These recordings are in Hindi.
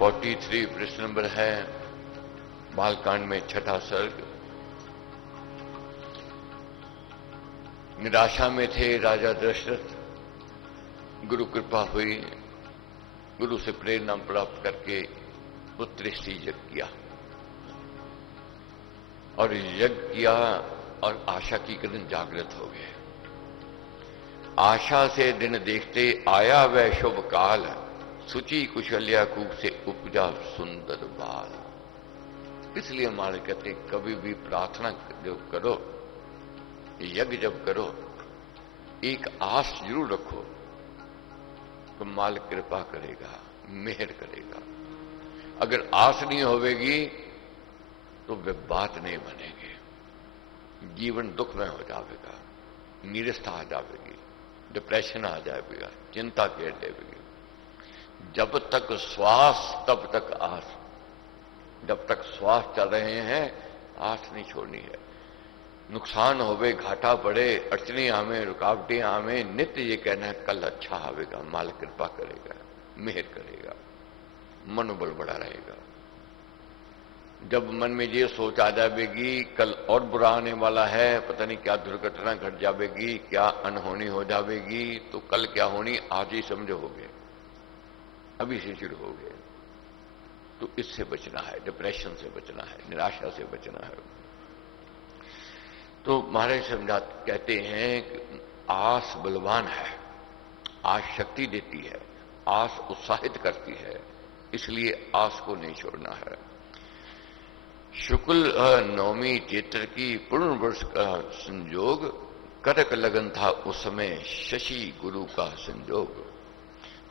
43 प्रश्न नंबर है बालकांड में छठा सर्ग। निराशा में थे राजा दशरथ। गुरु कृपा हुई, गुरु से प्रेरणा प्राप्त करके उत्तृष्टि यज्ञ किया और यज्ञ किया और आशा की किरण जागृत हो गए। आशा से दिन देखते आया वह शुभ काल, सुचि कुशल्या कूप से उपजा सुंदर बाल। इसलिए हमारे कहते कभी भी प्रार्थना जब करो, यज्ञ जब करो, एक आस जरूर रखो तो मालिक कृपा करेगा, मेहर करेगा। अगर आस नहीं होवेगी तो वे बात नहीं बनेगी, जीवन दुखमय हो जाएगा, नीरसता आ जाएगी, डिप्रेशन आ जाएगा, चिंता घेर लेगी। जब तक श्वास तब तक आस, जब तक श्वास चल रहे हैं आस नहीं छोड़नी है। नुकसान होवे, घाटा पड़े, अड़चने आवे, रुकावटें आवे, नित्य ये कहना है कल अच्छा आवेगा, मालिक कृपा करेगा, मेहर करेगा, मनोबल बढ़ा रहेगा। जब मन में ये सोच आ जाएगी कल और बुरा आने वाला है, पता नहीं क्या दुर्घटना घट जाएगी, क्या अनहोनी हो जाएगी, तो कल क्या होनी आज ही समझोगे, अभी से शुरू हो गए। तो इससे बचना है, डिप्रेशन से बचना है, निराशा से बचना है। तो महाराज कहते हैं कि आस बलवान है, आस शक्ति देती है, आस उत्साहित करती है, इसलिए आस को नहीं छोड़ना है। शुक्ल नवमी चैत्र की पूर्ण वर्ष का संयोग, करक लगन था उस समय शशि गुरु का संयोग।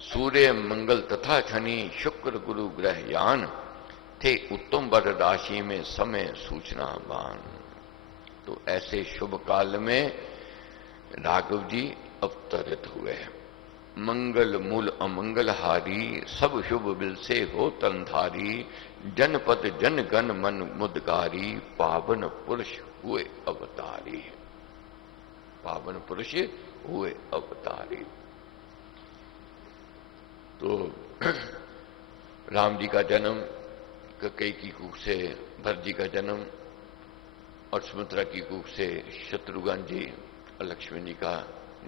सूर्य मंगल तथा शनि शुक्र गुरु ग्रह यान, थे उत्तम वर राशि में समय सूचना बान। तो ऐसे शुभ काल में राघव जी अवतरित हुए। मंगल मूल अमंगल हारी, सब शुभ बिल से हो तनधारी। जनपद जन गण मन मुदकारी, पावन पुरुष हुए अवतारी। पावन पुरुष हुए अवतारी। तो राम जी का जन्म, कैकेयी की कुख से भरत जी का जन्म, और सुमित्रा की कुख से शत्रुघ्न जी और लक्ष्मण जी का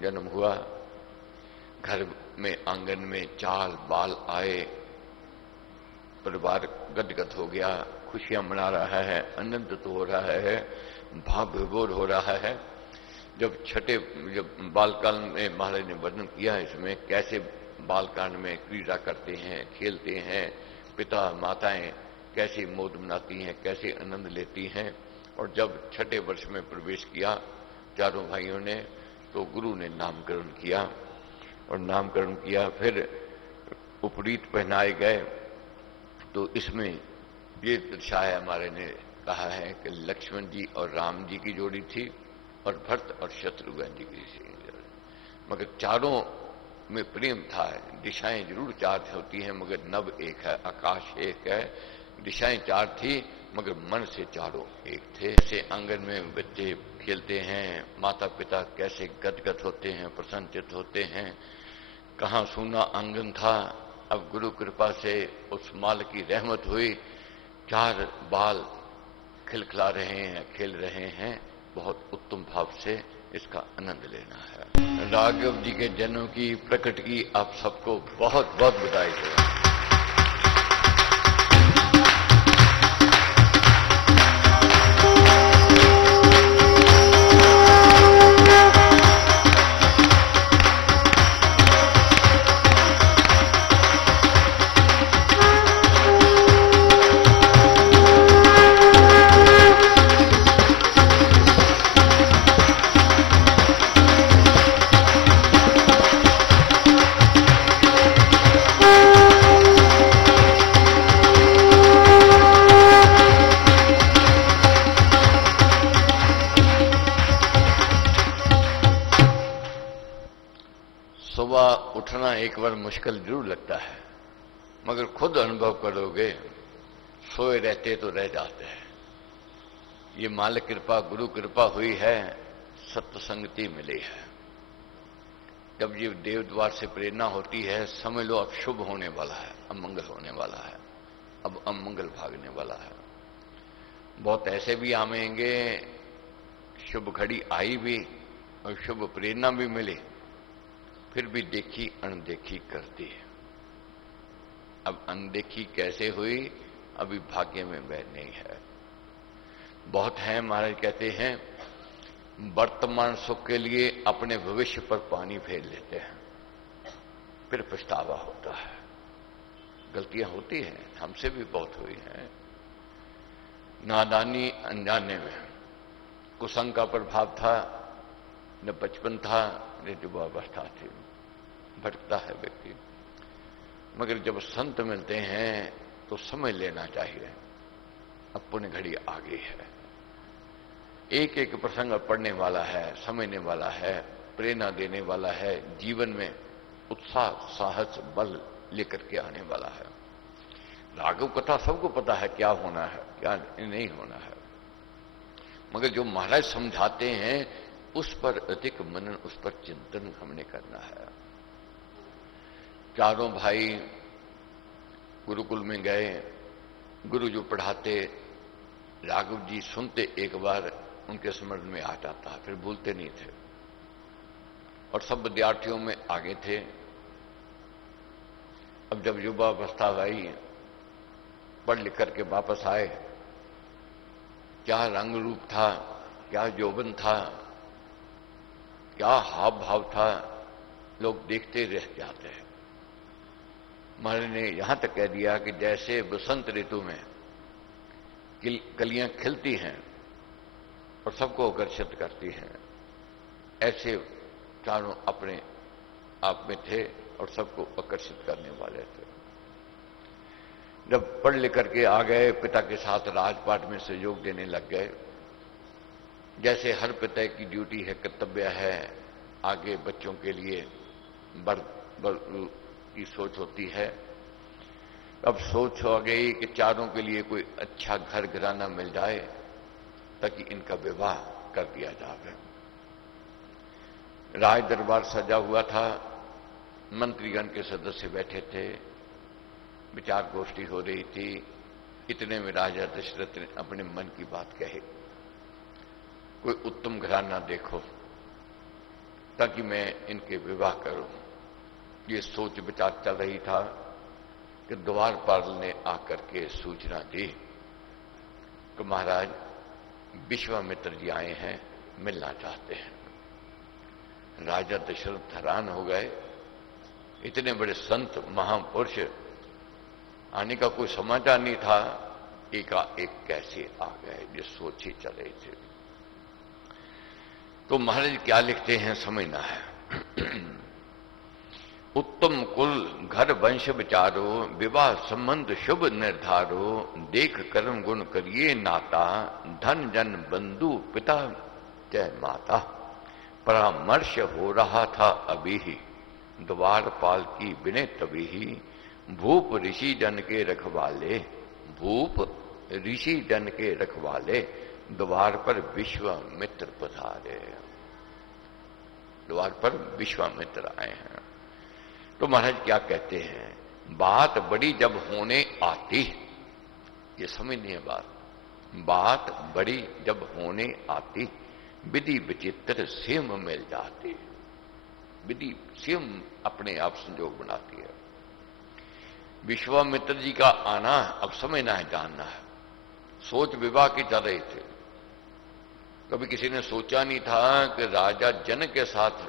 जन्म हुआ। घर में आंगन में चाल बाल आए, परिवार गदगद हो गया, खुशियां मना रहा है, आनंदित हो रहा है, भाव विभोर हो रहा है। जब बालकाल में महाराज ने वर्णन किया है इसमें कैसे बालकांड में क्रीड़ा करते हैं, खेलते हैं, पिता माताएं कैसे मौज मनाती हैं, कैसे आनंद लेती हैं। और जब छठे वर्ष में प्रवेश किया चारों भाइयों ने, तो गुरु ने नामकरण किया, और नामकरण किया, फिर उपरीत पहनाए गए। तो इसमें ये दर्शाया, हमारे ने कहा है कि लक्ष्मण जी और राम जी की जोड़ी थी और भरत और शत्रुघ्न जी की जोड़ी, मगर चारों में प्रेम था। दिशाएं जरूर चार होती हैं मगर नभ एक है, आकाश एक है। दिशाएं चार थी मगर मन से चारों एक थे। ऐसे आंगन में बच्चे खेलते हैं, माता पिता कैसे गदगद होते हैं, प्रसन्नचित होते हैं। कहाँ सूना आंगन था, अब गुरु कृपा से उस माल की रहमत हुई, चार बाल खिलखिला रहे हैं, खेल रहे हैं। बहुत उत्तम भाव से इसका आनंद लेना है। राघव जी के जन्म की प्रकट की आप सबको बहुत बहुत बधाई हो। सुबह उठना एक बार मुश्किल जरूर लगता है, मगर खुद अनुभव करोगे सोए रहते तो रह जाते हैं। ये मालिक कृपा, गुरु कृपा हुई है, सत्संगति मिली है। जब ये देव द्वार से प्रेरणा होती है, समझ लो अब शुभ होने वाला है, अब मंगल होने वाला है। अब अमंगल भागने वाला है। बहुत ऐसे भी आमेंगे, शुभ घड़ी आई भी और शुभ प्रेरणा भी मिली, फिर भी देखी अनदेखी करती है। अब अनदेखी कैसे हुई, अभी भाग्य में वह नहीं है। बहुत है, महाराज कहते हैं, वर्तमान सुख के लिए अपने भविष्य पर पानी फेर लेते हैं, फिर पछतावा होता है। गलतियां होती हैं, हमसे भी बहुत हुई हैं। नादानी अनजाने में, कुसंग का प्रभाव था, न बचपन था न युवावस्था थी, भटकता है व्यक्ति। मगर जब संत मिलते हैं तो समझ लेना चाहिए अब पुण्य घड़ी आ गई है। एक एक प्रसंग पढ़ने वाला है, समझने वाला है, प्रेरणा देने वाला है, जीवन में उत्साह साहस बल लेकर के आने वाला है। राघव कथा सबको पता है क्या होना है क्या नहीं होना है, मगर जो महाराज समझाते हैं उस पर अधिक मनन, उस पर चिंतन हमने करना है। चारों भाई गुरुकुल में गए, गुरु जो पढ़ाते राघव जी सुनते, एक बार उनके स्मरण में आ जाता, फिर भूलते नहीं थे। और सब विद्यार्थियों में आगे थे। अब जब युवावस्था आई, पढ़ लिख करके वापस आए, क्या रंग रूप था, क्या यौवन था, क्या हाव भाव था, लोग देखते रह जाते हैं। महाराज ने यहां तक कह दिया कि जैसे बसंत ऋतु में कलियां खिलती हैं और सबको आकर्षित करती हैं, ऐसे चारों अपने आप में थे और सबको आकर्षित करने वाले थे। जब पढ़ लिख करके आ गए, पिता के साथ राजपाट में सहयोग देने लग गए। जैसे हर पिता की ड्यूटी है, कर्तव्य है, आगे बच्चों के लिए बड़ की सोच होती है। अब सोच हो गई कि चारों के लिए कोई अच्छा घर घराना मिल जाए ताकि इनका विवाह कर दिया जाए। राज दरबार सजा हुआ था, मंत्रीगण के सदस्य बैठे थे, विचार गोष्ठी हो रही थी। इतने में राजा दशरथ ने अपने मन की बात कही, कोई उत्तम घराना देखो ताकि मैं इनके विवाह करूं। ये सोच विचार चल रही था कि द्वारपाल ने आकर के सूचना दी कि महाराज विश्वामित्र जी आए हैं, मिलना चाहते हैं। राजा दशरथ हैरान हो गए, इतने बड़े संत महापुरुष आने का कोई समाचार नहीं था, एकाएक कैसे आ गए, ये सोच ही चल रही थी। तो महाराज क्या लिखते हैं समझना है। उत्तम कुल घर वंश विचारो, विवाह संबंध शुभ निर्धारो, देख कर्म गुण करिए नाता, धन जन बंधु पिता जय माता। परामर्श हो रहा था अभी ही, द्वारपाल की विनय तभी ही, भूप ऋषि जन के रखवाले, भूप ऋषि जन के रखवाले, द्वार पर विश्वामित्र पधारे। द्वार पर विश्वामित्र आए हैं। तो महाराज क्या कहते हैं, बात बड़ी जब होने आती, ये समझनी है बात, बात बड़ी जब होने आती, विधि विचित्र सेम मिल जाती। विधि सेम अपने आप संजोग बनाती है। विश्वामित्र जी का आना अब समझना है, जानना है। सोच विवाह की चल रही थी। कभी किसी ने सोचा नहीं था कि राजा जनक के साथ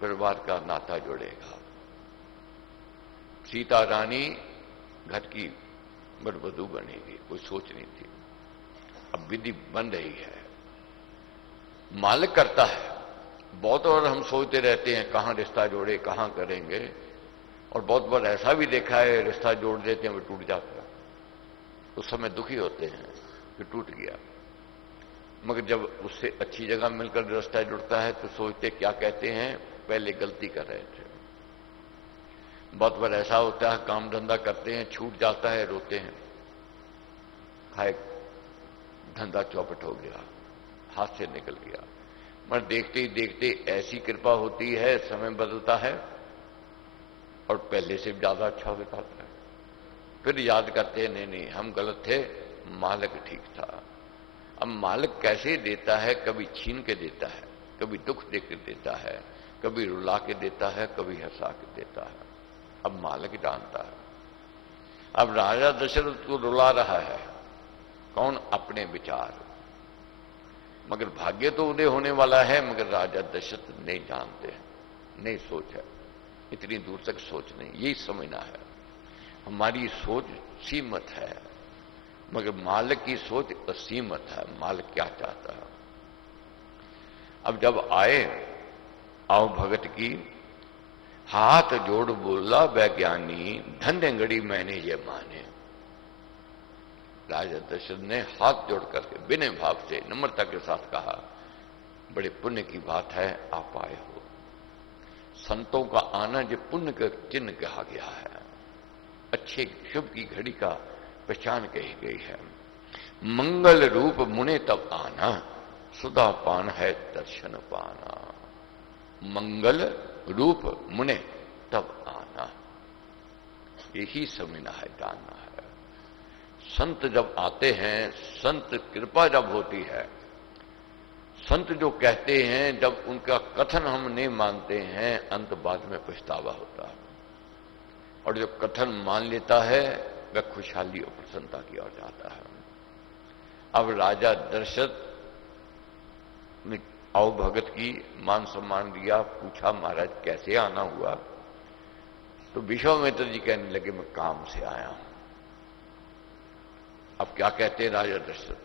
परिवार का नाता जुड़ेगा। सीता रानी घर की वधू बनेगी, कोई सोच नहीं थी। अब विधि बन रही है, मालिक करता है। बहुत बार हम सोचते रहते हैं कहां रिश्ता जोड़े, कहां करेंगे, और बहुत बार ऐसा भी देखा है रिश्ता जोड़ देते हैं वो टूट जाता है। उस समय दुखी होते हैं कि टूट गया, मगर जब उससे अच्छी जगह मिलकर रिश्ता जुड़ता है तो सोचते क्या कहते हैं, पहले गलती कर रहे थे। बहुत बार ऐसा होता है काम धंधा करते हैं, छूट जाता है, रोते हैं, हाय धंधा चौपट हो गया, हाथ से निकल गया। मगर देखते ही देखते ऐसी कृपा होती है, समय बदलता है और पहले से ज्यादा अच्छा हो जाता है। फिर याद करते हैं नहीं नहीं हम गलत थे, मालिक ठीक था। अब मालिक कैसे देता है, कभी छीन के देता है, कभी दुख दे के देता है, कभी रुला के देता है, कभी हंसा के देता है। अब मालिक जानता है। अब राजा दशरथ को रुला रहा है कौन? अपने विचार। मगर भाग्य तो उदय होने वाला है, मगर राजा दशरथ नहीं जानते हैं, नहीं सोच है, इतनी दूर तक सोच नहीं। यही समझना है, हमारी सोच सीमित है, मगर मालिक की सोच असीमित है। मालिक क्या चाहता है? अब जब आए आओ भगत की, हाथ जोड़ बोला वैज्ञानी, धन्य घड़ी मैंने ये माने। राजा दशरथ ने हाथ जोड़ करके विनय भाव से नम्रता के साथ कहा, बड़े पुण्य की बात है आप आए हो। संतों का आना जो पुण्य का चिन्ह कहा गया है, अच्छे शुभ की घड़ी का पहचान कही गई है। मंगल रूप मुने तब आना, सुधा पान है दर्शन पाना। मंगल रूप मुने तब आना, यही समझना है, जानना है। संत जब आते हैं, संत कृपा जब होती है, संत जो कहते हैं, जब उनका कथन हम नहीं मानते हैं, अंत बाद में पछतावा होता है। और जो कथन मान लेता है वह खुशहाली और प्रसन्नता की ओर जाता है। अब राजा दशरथ ने आओ भगत की मान सम्मान दिया, पूछा महाराज कैसे आना हुआ? तो विश्वामित्र जी कहने लगे मैं काम से आया हूं। अब क्या कहते हैं राजा दशरथ?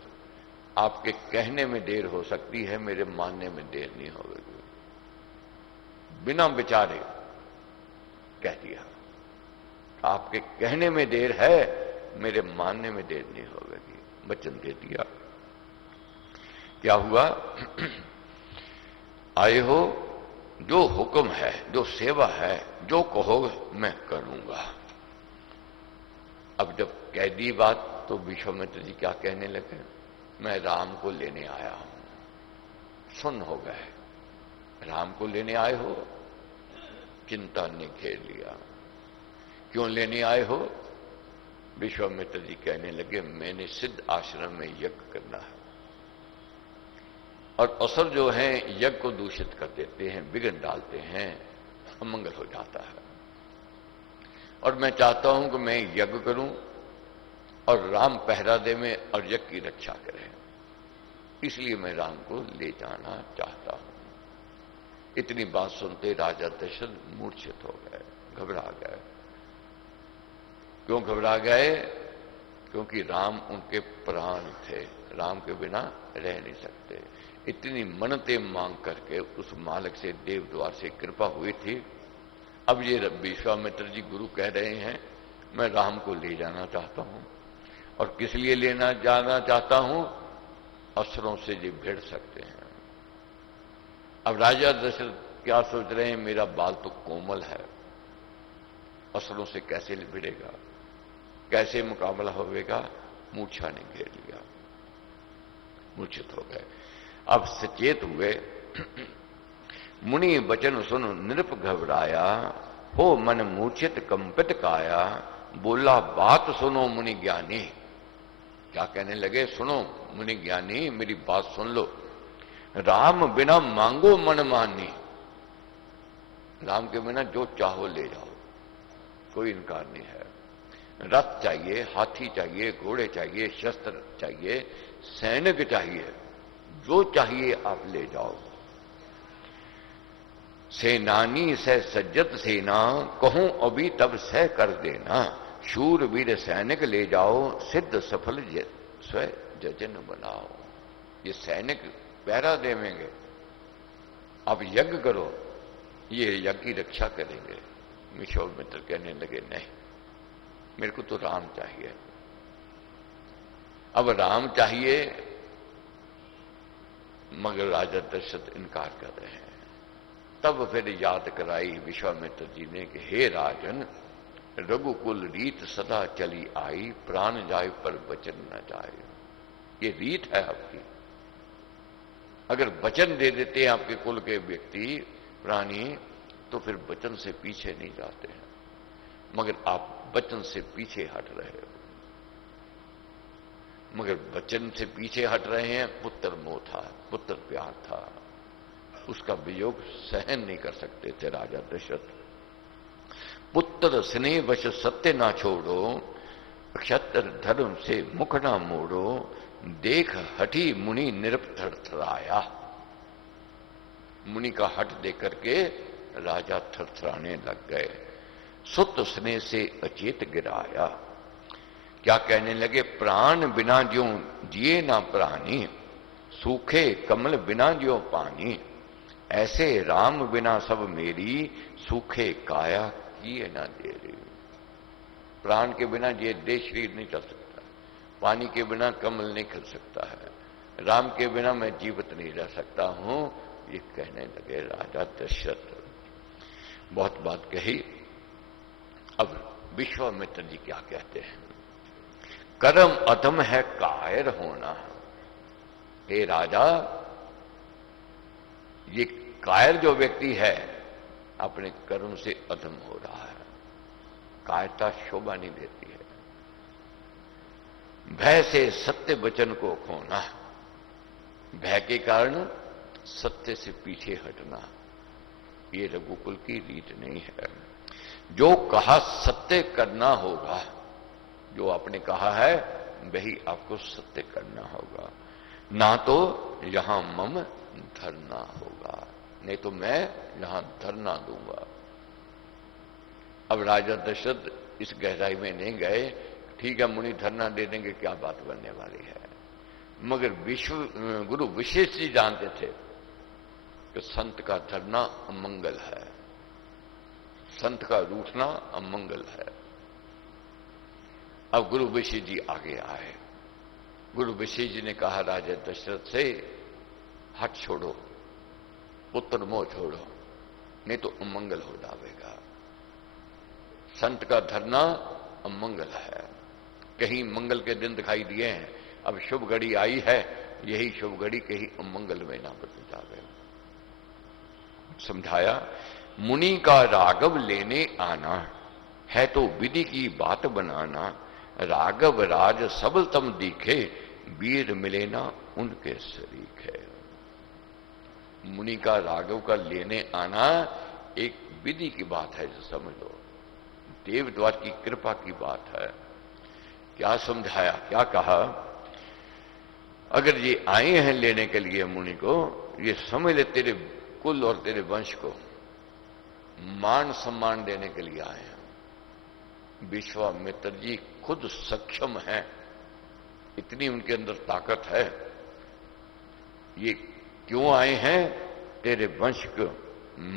आपके कहने में देर हो सकती है, मेरे मानने में देर नहीं होगी। बिना विचारे कह दिया, आपके कहने में देर है, मेरे मानने में देर नहीं होगी। वचन दे दिया। क्या हुआ? आए हो, जो हुक्म है, जो सेवा है, जो कहो मैं करूंगा। अब जब कह दी बात तो विश्वामित्र जी क्या कहने लगे? मैं राम को लेने आया हूं। सुन हो गए, राम को लेने आए हो? चिंता ने घेर लिया। क्यों लेने आए हो? विश्वामित्र जी कहने लगे मैंने सिद्ध आश्रम में यज्ञ करना है, और असुर जो हैं यज्ञ को दूषित कर देते हैं, बिगड़ डालते हैं, अमंगल हो जाता है। और मैं चाहता हूं कि मैं यज्ञ करूं और राम पहरा दे में और यज्ञ की रक्षा करें, इसलिए मैं राम को ले जाना चाहता हूं। इतनी बात सुनते राजा दशरथ मूर्छित हो गए, घबरा गए। क्यों घबरा गए? क्योंकि राम उनके प्राण थे, राम के बिना रह नहीं सकते। इतनी मन्नतें मांग करके उस मालिक से देव द्वार से कृपा हुई थी। अब ये विश्वामित्र जी गुरु कह रहे हैं मैं राम को ले जाना चाहता हूं। और किस लिए लेना जाना चाहता हूं? असुरों से जो भिड़ सकते हैं। अब राजा दशरथ क्या सोच रहे हैं? मेरा बाल तो कोमल है, असुरों से कैसे भिड़ेगा, कैसे मुकाबला होगा? मूर्छा ने घेर लिया, मूर्छित हो गए। अब सचेत हुए। मुनि वचन सुन नृप घबराया, हो मन मूर्छित कंपित काया। बोला बात सुनो मुनि ज्ञानी। क्या कहने लगे? सुनो मुनि ज्ञानी, मेरी बात सुन लो। राम बिना मांगो मन मानी। राम के बिना जो चाहो ले जाओ, कोई इनकार नहीं है। रथ चाहिए, हाथी चाहिए, घोड़े चाहिए, शस्त्र चाहिए, सैनिक चाहिए, जो चाहिए आप ले जाओ। सेनानी से सज्जत सेना, कहूं अभी तब सह कर देना। शूरवीर सैनिक ले जाओ, सिद्ध सफल स्व जजन बनाओ। ये सैनिक पहरा देवेंगे, आप यज्ञ करो, ये यज्ञ की रक्षा करेंगे। विश्वामित्र कहने लगे नहीं, मेरे को तो राम चाहिए। अब राम चाहिए, मगर राजा दशरथ इनकार कर रहे हैं। तब फिर याद कराई विश्वामित्र जी ने कि हे राजन, रघुकुल रीत सदा चली आई, प्राण जाए पर वचन न जाए। ये रीत है आपकी, अगर वचन दे देते हैं आपके कुल के व्यक्ति प्राणी, तो फिर वचन से पीछे नहीं जाते हैं। मगर आप वचन से पीछे हट रहे हो। मगर वचन से पीछे हट रहे हैं, पुत्र मोह था, पुत्र प्यार था, उसका वियोग सहन नहीं कर सकते थे राजा दशरथ। पुत्र स्नेह वश सत्य ना छोड़ो, क्षत्र धर्म से मुख ना मोड़ो, देख हठी मुनि निरप थरथराया। मुनि का हट देख करके राजा थरथराने लग गए। सुत स्नेह से अचेत गिराया। क्या कहने लगे, प्राण बिना ज्यों जिए ना प्राणी, सूखे कमल बिना ज्यों पानी, ऐसे राम बिना सब मेरी, सूखे काया किए ना देरी। प्राण के बिना ये देह शरीर नहीं चल सकता, पानी के बिना कमल नहीं खिल सकता है, राम के बिना मैं जीवित नहीं रह सकता हूं, ये कहने लगे राजा दशरथ। बहुत बात कही। अब विश्वामित्र जी क्या कहते हैं, कर्म अधम है कायर होना। हे राजा, ये कायर जो व्यक्ति है अपने कर्म से अधम हो रहा है। कायरता शोभा नहीं देती है। भय से सत्य वचन को खोना, भय के कारण सत्य से पीछे हटना, ये रघुकुल की रीत नहीं है। जो कहा सत्य करना होगा, जो आपने कहा है वही आपको सत्य करना होगा, ना तो यहां मम धरना होगा, नहीं तो मैं यहां धरना दूंगा। अब राजा दशरथ इस गहराई में नहीं गए। ठीक है, मुनि धरना दे देंगे, क्या बात बनने वाली है। मगर गुरु विशेष जी जानते थे कि संत का धरना अमंगल है, संत का रूठना अमंगल है। अब गुरु विशेष जी आगे आए। गुरु विशेष जी ने कहा राजा दशरथ से, हट छोड़ो, पुत्र मोह छोड़ो, नहीं तो अमंगल हो जाएगा। संत का धरना अमंगल है। कहीं मंगल के दिन दिखाई दिए हैं, अब शुभ घड़ी आई है, यही शुभ घड़ी कहीं अमंगल में ना बदल जावे। समझाया, मुनि का राघव लेने आना है तो विधि की बात बनाना, राघव राज सबल तम दिखे, वीर मिले ना उनके शरीक है। मुनि का राघव का लेने आना एक विधि की बात है, जो समझ लो, देव द्वार की कृपा की बात है। क्या समझाया, क्या कहा, अगर ये आए हैं लेने के लिए मुनि को, ये समझ ले तेरे कुल और तेरे वंश को मान सम्मान देने के लिए आए हैं। विश्वामित्र जी खुद सक्षम हैं, इतनी उनके अंदर ताकत है। ये क्यों आए हैं, तेरे वंश को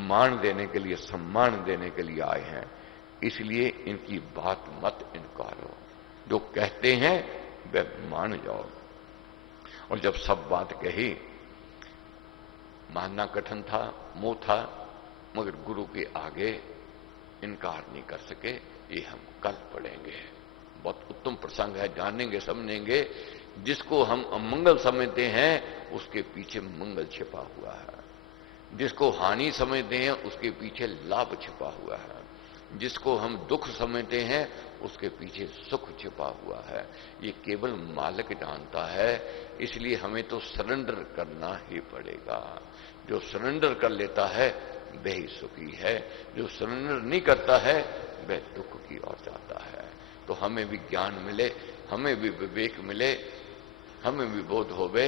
मान देने के लिए, सम्मान देने के लिए आए हैं। इसलिए इनकी बात मत इनकारो, जो कहते हैं वह मान जाओ। और जब सब बात कही, मानना कठिन था, मोह था, मगर गुरु के आगे इनकार नहीं कर सके। ये हम कल पढ़ेंगे। बहुत उत्तम प्रसंग है, जानेंगे, समझेंगे। जिसको हम अमंगल समझते हैं उसके पीछे मंगल छिपा हुआ है, जिसको हानि समझते हैं उसके पीछे लाभ छिपा हुआ है, जिसको हम दुख समझते हैं उसके पीछे सुख छिपा हुआ है। ये केवल मालिक जानता है। इसलिए हमें तो सरेंडर करना ही पड़ेगा। जो सरेंडर कर लेता है वही सुखी है, जो सरेंडर नहीं करता है वह दुख की ओर जाता है। तो हमें भी ज्ञान मिले, हमें भी विवेक मिले, हमें भी बोध होवे।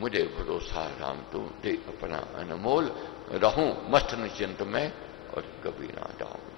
मुझे भरोसा राम तू दे अपना अनमोल, रहूं मस्त निश्चिंत में और कभी ना जाऊं।